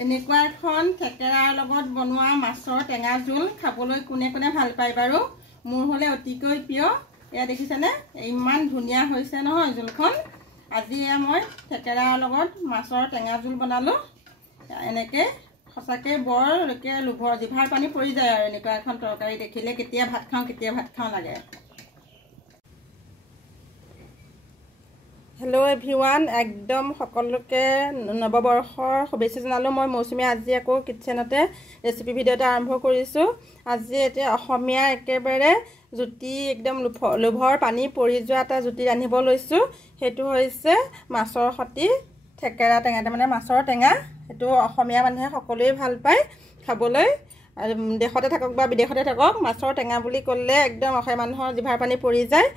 এনেকুৱা এখন থেকেৰাৰ লগত বনোৱা মাছৰ টেঙা জোল খাবলৈ কোনে কোনে ভাল পায় বাৰু? মোৰ হ'লে অতিকৈ প্ৰিয়। এয়া দেখিছেনে ইমান ধুনীয়া হৈছে নহয় জোলখন। আজি এয়া মই থেকেৰাৰ লগত মাছৰ টেঙা জোল বনালোঁ। এনেকৈ সঁচাকৈ বৰ লোভৰ জিভাৰ পানী পৰি যায় আৰু এনেকুৱা এখন তৰকাৰী দেখিলে কেতিয়া ভাত খাওঁ লাগে। হেল্ল' এভৰিৱান, একদম সকলোকে নৱবৰ্ষৰ শুভেচ্ছা জনালোঁ। মই মৌচুমী আজি আকৌ কিটচেনতে ৰেচিপি ভিডিঅ' এটা আৰম্ভ কৰিছোঁ। আজি এতিয়া অসমীয়া একেবাৰে জুতি একদম লোভৰ পানী পৰি যোৱা এটা জুতি ৰান্ধিব লৈছোঁ। সেইটো হৈছে মাছৰ সৈতে থেকেৰা টেঙা, তাৰমানে মাছৰ টেঙা। সেইটো অসমীয়া মানুহে সকলোৱে ভাল পায় খাবলৈ। দেশতে থাকক বা বিদেশতে থাকক, মাছৰ টেঙা বুলি ক'লে একদম অসমীয়া মানুহৰ জিভাৰ পানী পৰি যায়।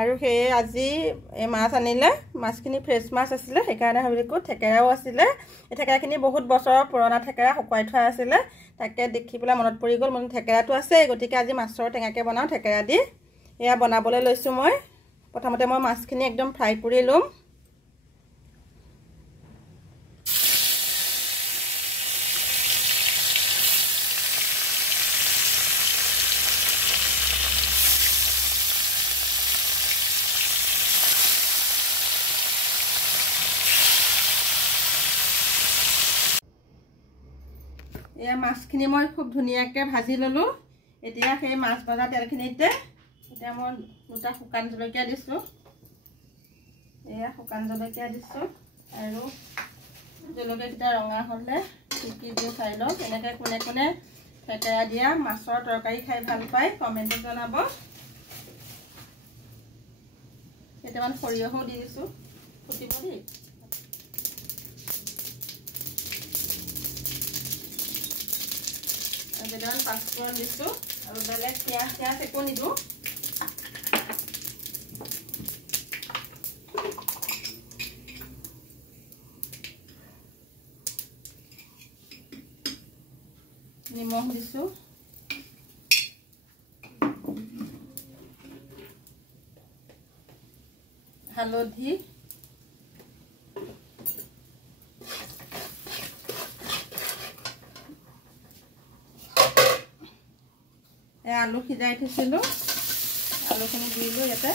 আৰু সেয়ে আজি এই মাছ আনিলে, মাছখিনি ফ্ৰেছ মাছ আছিলে, সেইকাৰণে ভাবিলোঁ থেকেৰাও আছিলে। এই থেকেৰাখিনি বহুত বছৰৰ পুৰণা থেকেৰা, শুকুৱাই থোৱা আছিলে। তাকে দেখি পেলাই মনত পৰি গ'ল, মোৰ থেকেৰাটো আছে, গতিকে আজি মাছৰ টেঙাকৈ বনাওঁ থেকেৰা দি। এয়া বনাবলৈ লৈছোঁ মই। প্ৰথমতে মই মাছখিনি একদম ফ্ৰাই কৰি ল'ম। এয়া মাছখিনি মই খুব ধুনীয়াকৈ ভাজি ল'লোঁ। এতিয়া সেই মাছ ভজা তেলখিনিতে এতিয়া মই 2টা শুকান জলকীয়া দিছোঁ। এয়া শুকান জলকীয়া দিছোঁ আৰু জলকীয়াকেইটা ৰঙা হ'লে কি দিওঁ চাই লওঁ। এনেকৈ কোনে কোনে থেকেৰা দিয়া মাছৰ তৰকাৰী খাই ভাল পায় কমেণ্টত জনাব। কেইটামান সৰিয়হো দি দিছোঁ, ফুটিব দেই। কেইটামান পাঁচফোৰণ দিছোঁ আৰু বেলেগ পিঁয়াজ একো নিদিওঁ। নিমখ দিছোঁ, হালধি, আলু সিজাই থৈছিলোঁ, আলুখিনি দিলোঁ ইয়াতে।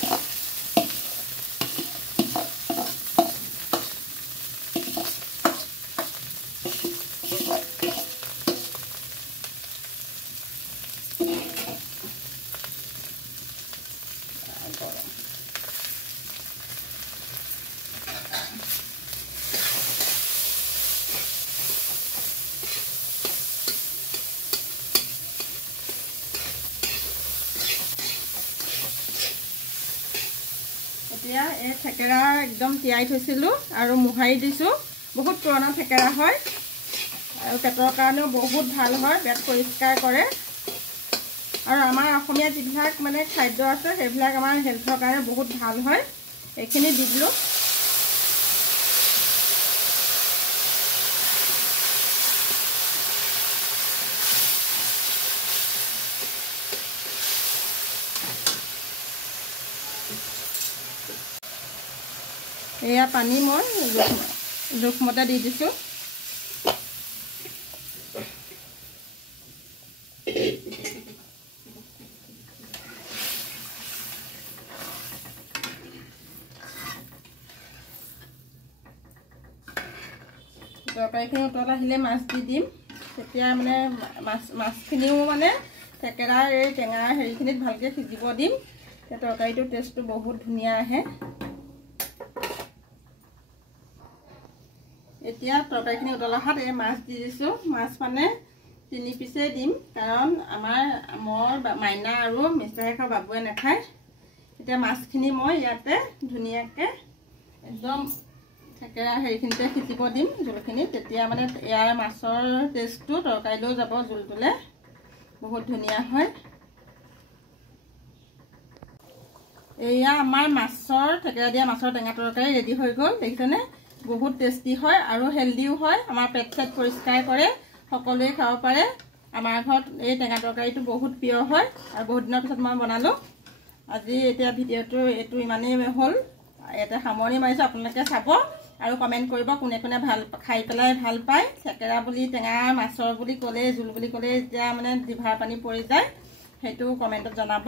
এতিয়া এই থেকেৰা একদম তিয়াই থৈছিলোঁ আৰু মোহাৰি দিছোঁ। বহুত পুৰণা থেকেৰা হয় আৰু পেটৰ কাৰণেও বহুত ভাল হয়, পেট পৰিষ্কাৰ কৰে। আৰু আমাৰ অসমীয়া যিবিলাক মানে খাদ্য আছে সেইবিলাক আমাৰ হেল্থৰ কাৰণে বহুত ভাল হয়। এইখিনি দি দিলোঁ। এয়া পানী মই জোখমতে দি দিছোঁ। তৰকাৰীখিনি উতল আহিলে মাছ দি দিম। তেতিয়া মানে মাছখিনিও মানে থেকেৰাৰ এই টেঙাৰ হেৰিখিনিত ভালকৈ সিজিব দিম। তেতিয়া তৰকাৰীটোৰ টেষ্টটো বহুত ধুনীয়া আহে। এতিয়া তৰকাৰীখিনি উতল অহাত এই মাছ দি দিছোঁ। মাছ মানে 3 পিচেই দিম, কাৰণ মোৰ মাইনা আৰু মিষ্টাৰ শেখৰ বাবুৱে নাখায়। এতিয়া মাছখিনি মই ইয়াতে ধুনীয়াকৈ একদম থেকেৰা হেৰিখিনিতে সিজিব দিম জোলখিনি। তেতিয়া মানে ইয়াৰ মাছৰ টেষ্টটো তৰকাৰীলৈও যাব, জোলটোলৈ বহুত ধুনীয়া হয়। এয়া আমাৰ মাছৰ থেকেৰা দিয়া মাছৰ টেঙা তৰকাৰী ৰেডি হৈ গ'ল। দেখিছেনে? বহুত টেষ্টি হয় আৰু হেল্ডিও হয়। আমাৰ পেট চেট পৰিষ্কাৰ কৰে, সকলোৱে খাব পাৰে। আমাৰ ঘৰত এই টেঙা তৰকাৰীটো বহুত প্ৰিয় হয় আৰু বহুত দিনৰ পিছত মই বনালোঁ। আজি এতিয়া ভিডিঅ'টো এইটো ইমানেই হ'ল, ইয়াতে সামৰণি মাৰিছোঁ। আপোনালোকে চাব, আৰু কমেণ্ট কৰিব কোনে কোনে ভাল খাই পেলাই ভাল পায়। থেকেৰা বুলি টেঙা মাছৰ বুলি ক'লে জোল বুলি ক'লে এতিয়া মানে জিভাৰ পানী পৰি যায়, সেইটো কমেণ্টত জনাব।